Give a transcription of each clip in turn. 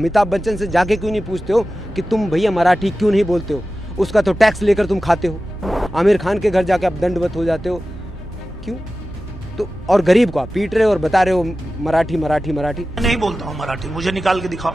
अमिताभ बच्चन से जाके क्यों नहीं पूछते हो कि तुम भैया मराठी क्यों नहीं बोलते हो? उसका तो टैक्स लेकर तुम खाते हो। आमिर खान के घर जाके आप दंडवत हो जाते हो, क्यों? तो और गरीब को आप पीट रहे हो और बता रहे हो मराठी मराठी मराठी। नहीं बोलता हूँ मराठी, मुझे निकाल के दिखाओ।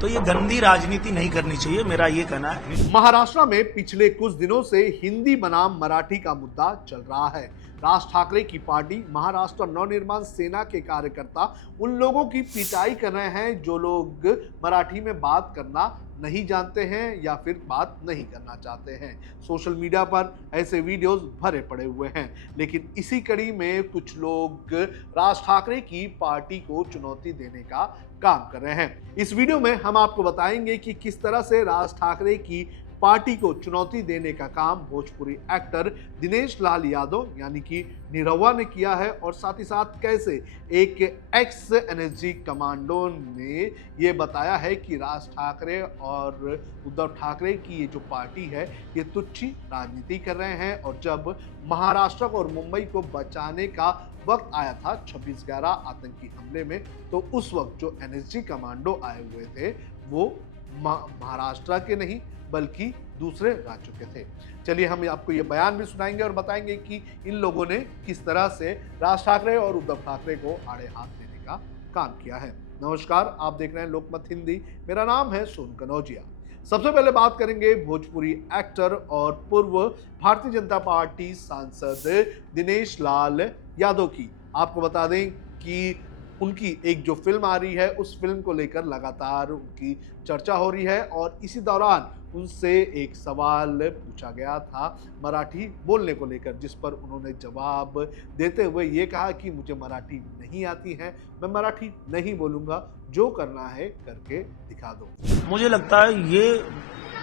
तो ये गंदी राजनीति नहीं करनी चाहिए, मेरा ये कहना है। महाराष्ट्र में पिछले कुछ दिनों से हिंदी बनाम मराठी का मुद्दा चल रहा है। राज ठाकरे की पार्टी महाराष्ट्र नवनिर्माण सेना के कार्यकर्ता उन लोगों की पिटाई कर रहे हैं जो लोग मराठी में बात करना नहीं जानते हैं या फिर बात नहीं करना चाहते हैं। सोशल मीडिया पर ऐसे वीडियोस भरे पड़े हुए हैं, लेकिन इसी कड़ी में कुछ लोग राज ठाकरे की पार्टी को चुनौती देने का काम कर रहे हैं। इस वीडियो में हम आपको बताएंगे कि किस तरह से राज ठाकरे की पार्टी को चुनौती देने का काम भोजपुरी एक्टर दिनेश लाल यादव यानी कि निरहुआ ने किया है, और साथ ही साथ कैसे एक एक्स एनएसजी कमांडो ने ये बताया है कि राज ठाकरे और उद्धव ठाकरे की ये जो पार्टी है ये तुच्छी राजनीति कर रहे हैं। और जब महाराष्ट्र और मुंबई को बचाने का वक्त आया था 26/11 आतंकी हमले में, तो उस वक्त जो एनएसजी कमांडो आए हुए थे वो महाराष्ट्र के नहीं बल्कि दूसरे राज्यों के थे। चलिए हम आपको ये बयान भी सुनाएंगे और बताएंगे कि इन लोगों ने किस तरह से राज ठाकरे और उद्धव ठाकरे को आड़े हाथ देने का काम किया है। नमस्कार, आप देख रहे हैं लोकमत हिंदी, मेरा नाम है सोनू कनौजिया। सबसे पहले बात करेंगे भोजपुरी एक्टर और पूर्व भारतीय जनता पार्टी सांसद दिनेश लाल यादव की। आपको बता दें कि उनकी एक जो फिल्म आ रही है उस फिल्म को लेकर लगातार उनकी चर्चा हो रही है, और इसी दौरान उनसे एक सवाल पूछा गया था मराठी बोलने को लेकर, जिस पर उन्होंने जवाब देते हुए ये कहा कि मुझे मराठी नहीं आती है, मैं मराठी नहीं बोलूँगा, जो करना है करके दिखा दो। मुझे लगता है ये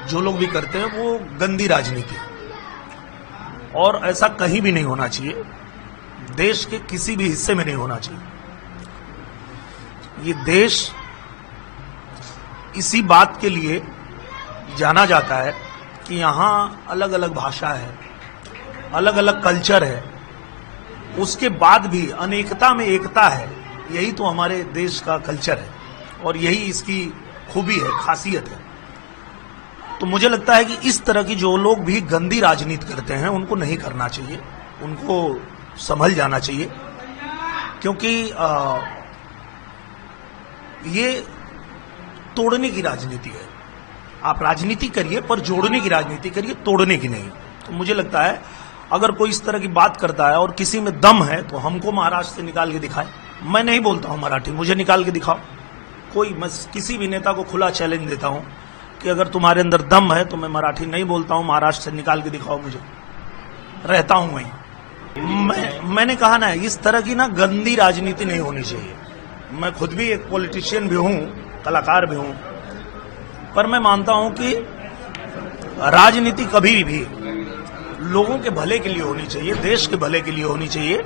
जो लोग भी करते हैं वो गंदी राजनीति, और ऐसा कहीं भी नहीं होना चाहिए, देश के किसी भी हिस्से में नहीं होना चाहिए। ये देश इसी बात के लिए जाना जाता है कि यहाँ अलग अलग भाषा है, अलग अलग कल्चर है, उसके बाद भी अनेकता में एकता है। यही तो हमारे देश का कल्चर है और यही इसकी खूबी है, खासियत है। तो मुझे लगता है कि इस तरह की जो लोग भी गंदी राजनीति करते हैं उनको नहीं करना चाहिए, उनको संभल जाना चाहिए, क्योंकि ये तोड़ने की राजनीति है। आप राजनीति करिए पर जोड़ने की राजनीति करिए, तोड़ने की नहीं। तो मुझे लगता है अगर कोई इस तरह की बात करता है और किसी में दम है तो हमको महाराष्ट्र से निकाल के दिखाए। मैं नहीं बोलता हूं मराठी, मुझे निकाल के दिखाओ। मैं किसी भी नेता को खुला चैलेंज देता हूं कि अगर तुम्हारे अंदर दम है तो मैं मराठी नहीं बोलता हूं, महाराष्ट्र से निकाल के दिखाओ मुझे, रहता हूं वहीं। मैंने कहा ना, इस तरह की ना गंदी राजनीति नहीं होनी चाहिए। मैं खुद भी एक पॉलिटिशियन भी हूं, कलाकार भी हूं, पर मैं मानता हूं कि राजनीति कभी भी लोगों के भले के लिए होनी चाहिए, देश के भले के लिए होनी चाहिए।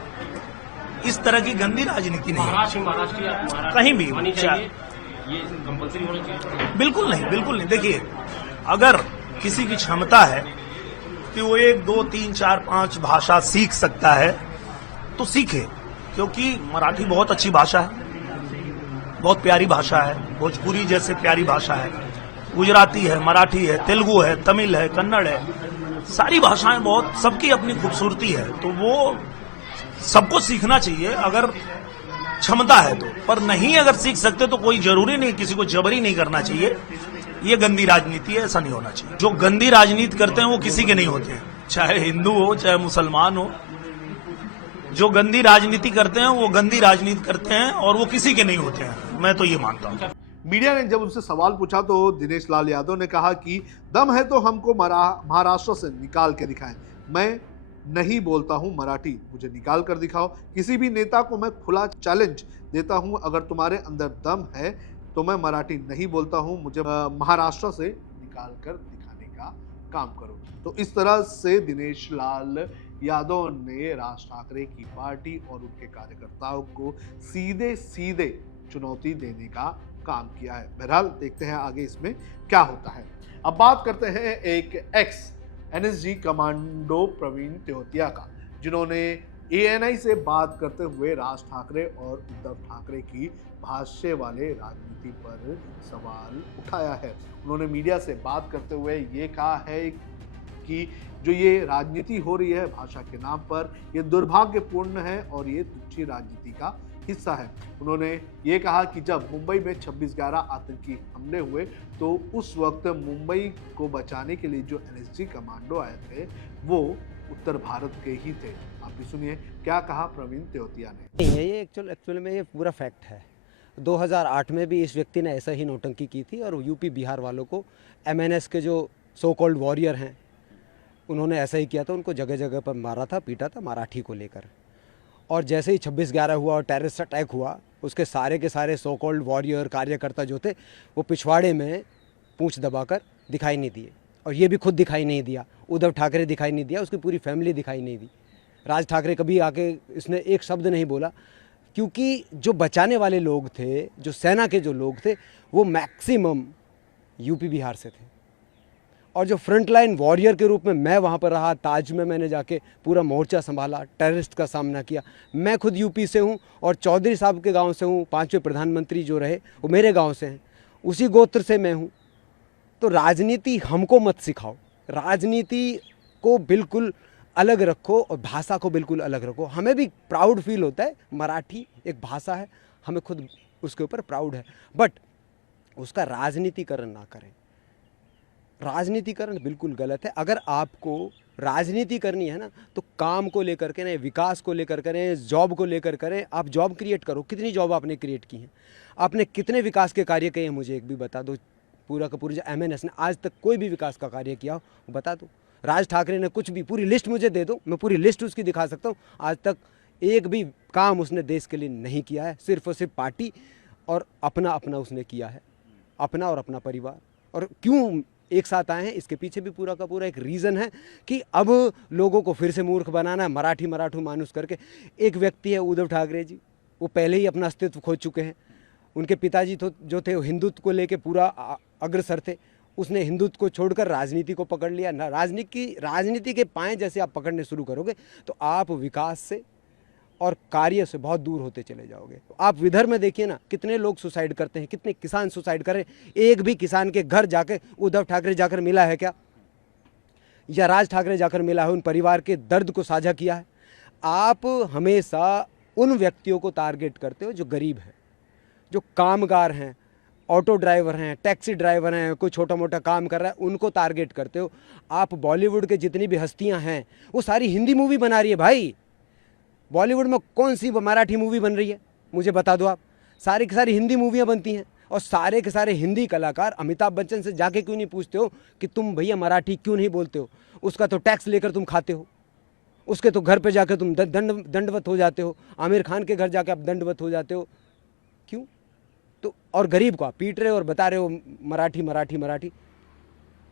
इस तरह की गंदी राजनीति नहीं कहीं भी ये कंपल्सरी होनी चाहिए। बिल्कुल नहीं, बिल्कुल नहीं। देखिए, अगर किसी की क्षमता है कि वो 1, 2, 3, 4, 5 भाषा सीख सकता है तो सीखे, क्योंकि मराठी बहुत अच्छी भाषा है, बहुत प्यारी भाषा है, भोजपुरी जैसे प्यारी भाषा है, गुजराती है, मराठी है, तेलुगु है, तमिल है, कन्नड़ है, सारी भाषाएं बहुत, सबकी अपनी खूबसूरती है। तो वो सबको सीखना चाहिए अगर क्षमता है तो, पर नहीं अगर सीख सकते तो कोई जरूरी नहीं, किसी को जबरी नहीं करना चाहिए। ये गंदी राजनीति है, ऐसा नहीं होना चाहिए। जो गंदी राजनीति करते हैं वो किसी के नहीं होते हैं, चाहे हिंदू हो चाहे मुसलमान हो। जो गंदी राजनीति करते हैं वो गंदी राजनीति करते हैं और वो किसी के नहीं होते हैं, मैं तो ये मानता हूं। मीडिया ने जब उनसे सवाल पूछा तो दिनेश लाल यादव ने कहा कि दम है तो हमको महाराष्ट्र से निकाल के दिखाएं, मैं नहीं बोलता हूं मराठी, मुझे निकाल कर दिखाओ। किसी भी नेता को मैं खुला चैलेंज देता हूं, अगर तुम्हारे अंदर दम है तो मैं मराठी नहीं बोलता हूं, मुझे महाराष्ट्र से निकाल कर दिखाने का काम करो। तो इस तरह से दिनेश लाल यादव ने राज ठाकरे की पार्टी और उनके कार्यकर्ताओं को सीधे सीधे चुनौती देने का काम किया है। बहरहाल देखते हैं आगे इसमें क्या होता है। अब बात करते हैं एक ex NSG commando Praveen Tewatia का, जिन्होंने एएनआई से बात करते हुए राज ठाकरे और उद्धव ठाकरे की भाष्य वाले राजनीति पर सवाल उठाया है। उन्होंने मीडिया से बात करते हुए ये कहा है कि जो ये राजनीति हो रही है भाषा के नाम पर, ये दुर्भाग्यपूर्ण है और ये तुच्छी राजनीति का हिस्सा है। उन्होंने ये कहा कि जब मुंबई में 26/11 आतंकी हमले हुए तो उस वक्त मुंबई को बचाने के लिए जो एनएसजी कमांडो आए थे वो उत्तर भारत के ही थे। आप भी सुनिए क्या कहा प्रवीण तेवतिया ने। नहीं है, ये एक्चुअल में ये पूरा फैक्ट है। 2008 में भी इस व्यक्ति ने ऐसा ही नौटंकी की थी और यूपी बिहार वालों को एमएनएस के जो सो कॉल्ड वॉरियर हैं उन्होंने ऐसा ही किया था, उनको जगह जगह पर मारा था, पीटा था मराठी को लेकर। और जैसे ही 26/11 हुआ और टेररिस्ट अटैक हुआ, उसके सारे के सारे सो कॉल्ड वॉरियर कार्यकर्ता जो थे वो पिछवाड़े में पूंछ दबाकर दिखाई नहीं दिए। और ये भी खुद दिखाई नहीं दिया, उद्धव ठाकरे दिखाई नहीं दिया, उसकी पूरी फैमिली दिखाई नहीं दी। राज ठाकरे कभी आके इसने एक शब्द नहीं बोला, क्योंकि जो बचाने वाले लोग थे, जो सेना के जो लोग थे, वो मैक्सिमम यूपी बिहार से थे। और जो फ्रंट लाइन वॉरियर के रूप में मैं वहाँ पर रहा, ताज में मैंने जाके पूरा मोर्चा संभाला, टेररिस्ट का सामना किया। मैं खुद यूपी से हूँ और चौधरी साहब के गांव से हूँ। 5वें प्रधानमंत्री जो रहे वो मेरे गांव से हैं, उसी गोत्र से मैं हूँ। तो राजनीति हमको मत सिखाओ, राजनीति को बिल्कुल अलग रखो और भाषा को बिल्कुल अलग रखो। हमें भी प्राउड फील होता है, मराठी एक भाषा है, हमें खुद उसके ऊपर प्राउड है, बट उसका राजनीतिकरण ना करें। राजनीतिकरण बिल्कुल गलत है। अगर आपको राजनीति करनी है ना तो काम को लेकर के ना, विकास को लेकर करें, जॉब को लेकर करें। आप जॉब क्रिएट करो। कितनी जॉब आपने क्रिएट की हैं? आपने कितने विकास के कार्य किए हैं? मुझे एक भी बता दो। पूरा का पूरा जो एमएनएस ने आज तक कोई भी विकास का कार्य किया हो बता दो। राज ठाकरे ने कुछ भी, पूरी लिस्ट मुझे दे दो, मैं पूरी लिस्ट उसकी दिखा सकता हूँ। आज तक एक भी काम उसने देश के लिए नहीं किया है। सिर्फ और सिर्फ पार्टी और अपना अपना उसने किया है, अपना और अपना परिवार। और क्यों एक साथ आए हैं, इसके पीछे भी पूरा का पूरा एक रीज़न है कि अब लोगों को फिर से मूर्ख बनाना है, मराठू मानुस करके। एक व्यक्ति है उद्धव ठाकरे जी, वो पहले ही अपना अस्तित्व खो चुके हैं। उनके पिताजी तो जो थे वो हिंदुत्व को लेके पूरा अग्रसर थे। उसने हिंदुत्व को छोड़कर राजनीति को पकड़ लिया। राजनीति के पाएँ जैसे आप पकड़ने शुरू करोगे तो आप विकास से और कार्य से बहुत दूर होते चले जाओगे। आप विदर्भ में देखिए ना, कितने लोग सुसाइड करते हैं, कितने किसान सुसाइड कर रहे हैं। एक भी किसान के घर जाके उद्धव ठाकरे जाकर मिला है क्या? या राज ठाकरे जाकर मिला है, उन परिवार के दर्द को साझा किया है? आप हमेशा उन व्यक्तियों को टारगेट करते हो जो गरीब हैं, जो कामगार हैं, ऑटो ड्राइवर हैं, टैक्सी ड्राइवर हैं, कोई छोटा मोटा काम कर रहा है, उनको टारगेट करते हो। आप बॉलीवुड के जितनी भी हस्तियां हैं वो सारी हिंदी मूवी बना रही है भाई। बॉलीवुड में कौन सी मराठी मूवी बन रही है? मुझे बता दो आप। सारी की सारी हिंदी मूवियाँ बनती हैं और सारे के सारे हिंदी कलाकार अमिताभ बच्चन से जाके क्यों नहीं पूछते हो कि तुम भैया मराठी क्यों नहीं बोलते हो? उसका तो टैक्स लेकर तुम खाते हो, उसके तो घर पे जाकर तुम दंडवत हो जाते हो, आमिर खान के घर जाके आप दंडवत हो जाते हो। क्यों? तो और गरीब को आप पीट रहे हो और बता रहे हो मराठी मराठी मराठी।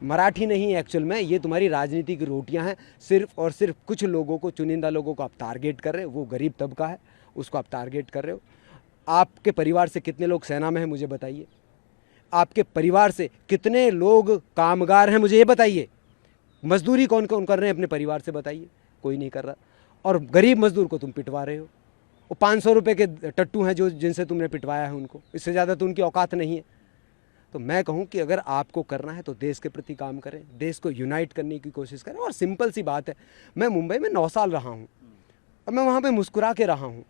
मराठी नहीं, एक्चुअल में ये तुम्हारी राजनीति की रोटियां हैं। सिर्फ और सिर्फ कुछ लोगों को, चुनिंदा लोगों को आप टारगेट कर रहे हो। वो गरीब तबका है, उसको आप टारगेट कर रहे हो। आपके परिवार से कितने लोग सेना में हैं मुझे बताइए? आपके परिवार से कितने लोग कामगार हैं मुझे ये बताइए? मजदूरी कौन कौन कर रहे हैं अपने परिवार से बताइए? कोई नहीं कर रहा। और गरीब मजदूर को तुम पिटवा रहे हो। वो 500 रुपये के टट्टू हैं जो जिनसे तुमने पिटवाया है उनको, इससे ज़्यादा तो उनकी औकात नहीं है। तो मैं कहूं कि अगर आपको करना है तो देश के प्रति काम करें, देश को यूनाइट करने की कोशिश करें। और सिंपल सी बात है, मैं मुंबई में 9 साल रहा हूं और मैं वहां पे मुस्कुरा के रहा हूं।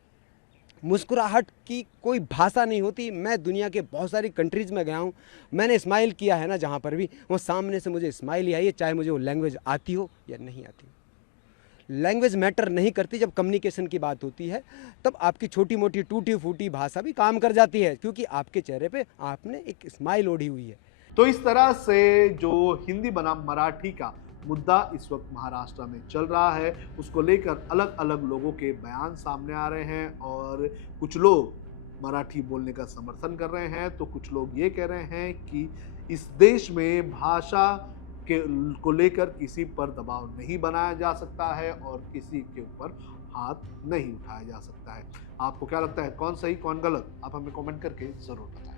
मुस्कुराहट की कोई भाषा नहीं होती। मैं दुनिया के बहुत सारी कंट्रीज़ में गया हूं, मैंने स्माइल किया है ना, जहां पर भी वो सामने से मुझे स्माइल ही आई है, चाहे मुझे वो लैंग्वेज आती हो या नहीं आती हो। लैंग्वेज मैटर नहीं करती। जब कम्युनिकेशन की बात होती है तब आपकी छोटी मोटी टूटी फूटी भाषा भी काम कर जाती है, क्योंकि आपके चेहरे पे आपने एक स्माइल ओढ़ी हुई है। तो इस तरह से जो हिंदी बनाम मराठी का मुद्दा इस वक्त महाराष्ट्र में चल रहा है, उसको लेकर अलग अलग लोगों के बयान सामने आ रहे हैं। और कुछ लोग मराठी बोलने का समर्थन कर रहे हैं तो कुछ लोग ये कह रहे हैं कि इस देश में भाषा को लेकर किसी पर दबाव नहीं बनाया जा सकता है और किसी के ऊपर हाथ नहीं उठाया जा सकता है। आपको क्या लगता है, कौन सही कौन गलत? आप हमें कमेंट करके जरूर बताएं।